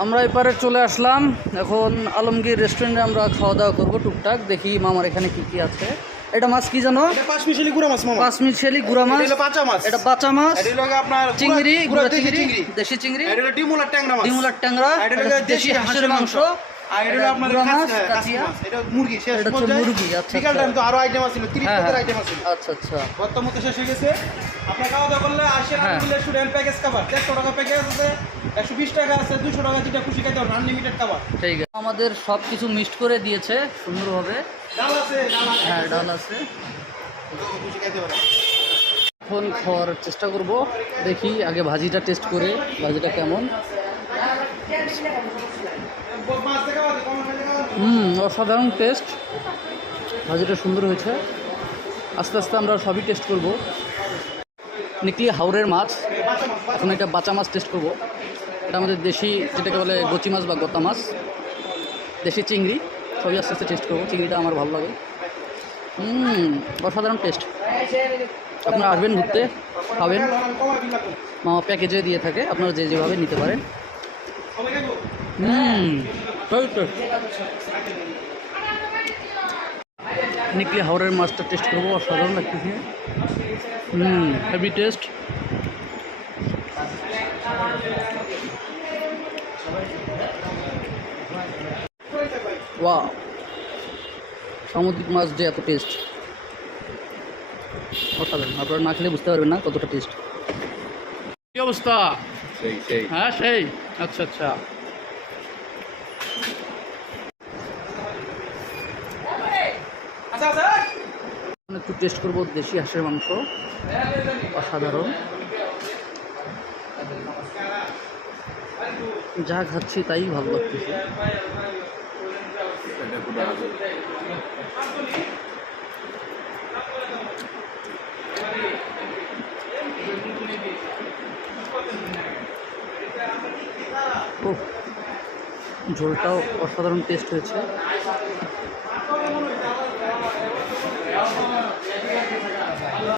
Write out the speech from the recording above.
আমরা এপারে চলে আসলাম। এখন আলমগীর রেস্টুরেন্টে আমরা খাওয়া দাওয়া করবো টুকটাক। দেখি মামার এখানে কি কি আছে। এটা মাছ কি জানো? পাঁচমিশালি গুড়া মাছ মামা। পাঁচমিশালি গুড়া মাছ। এটা বাঁচা মাছ। এটা বাঁচা মাছ। এটা হলো আপনার চিংড়ি, গুড়া চিংড়ি, দেশি চিংড়ি। এটা হলো ডিমুলার ট্যাংরা মাছ। ডিমুলার ট্যাংরা। এটা হলো দেশি হাঁসের মাংস। আর এটা হলো আপনার কাঁচি মাছ। এটা মুরগি শেষ এটা হচ্ছে মুরগি। আচ্ছা বিকাল টাইম তো আরো আইটেম আছে 30 টাকার আইটেম আছে। আচ্ছা আচ্ছা। বর্তমানে শেষ হয়ে গেছে। আপনি খাওয়া দাওয়া করলে 80 টাকা দিলে স্টুডেন্ট প্যাকেজ খাবার 100 টাকা প্যাকেজ আছে, 120 টাকা আছে, 200 টাকা যেটা খুশি খাইতে হবে, আনলিমিটেড খাবার। ঠিক আছে, আমাদের সব কিছু মিক্সড করে দিয়েছে সুন্দরভাবে। ডাল আছে, হ্যাঁ ডাল আছে। খুশি খাইতে পারে। এখন খাওয়ার চেষ্টা করব। দেখি আগে ভাজিটা টেস্ট করে, ভাজিটা কেমন। অসাধারণ টেস্ট, ভাজিটা সুন্দর হয়েছে। আস্তে আস্তে আমরা সবই টেস্ট করব। নিকলি হাওরের মাছ, এখন এটা বাঁচা মাছ টেস্ট করব। এটা আমাদের দেশি যেটাকে বলে গচি মাছ বা গোতা মাছ, দেশি চিংড়ি, সবই আস্তে আস্তে টেস্ট করবো। চিংড়িটা আমার ভালো লাগে। অসাধারণ টেস্ট। আপনারা আসবেন ঘুরতে, খাবেন। মামা প্যাকেজে দিয়ে থাকে, আপনারা যে যেভাবে নিতে পারেন। নিকলি হাওড়ের মাছটা টেস্ট করবো, অসাধারণ লাগতেছে। Heavy taste. ওয়াও, সামুদ্রিক মাছ যে এত টেস্ট, অসাধারণ। আপনারা না খেলে বুঝতে পারবেন না কতটা টেস্ট। কি অবস্থা? হ্যাঁ সেই। আচ্ছা আচ্ছা। একটু টেস্ট করবো দেশি হাঁসের মাংস, অসাধারণ। যা খাচ্ছি তাই ভালো লাগতেছে। ঝোলটাও অসাধারণ টেস্ট হয়েছে।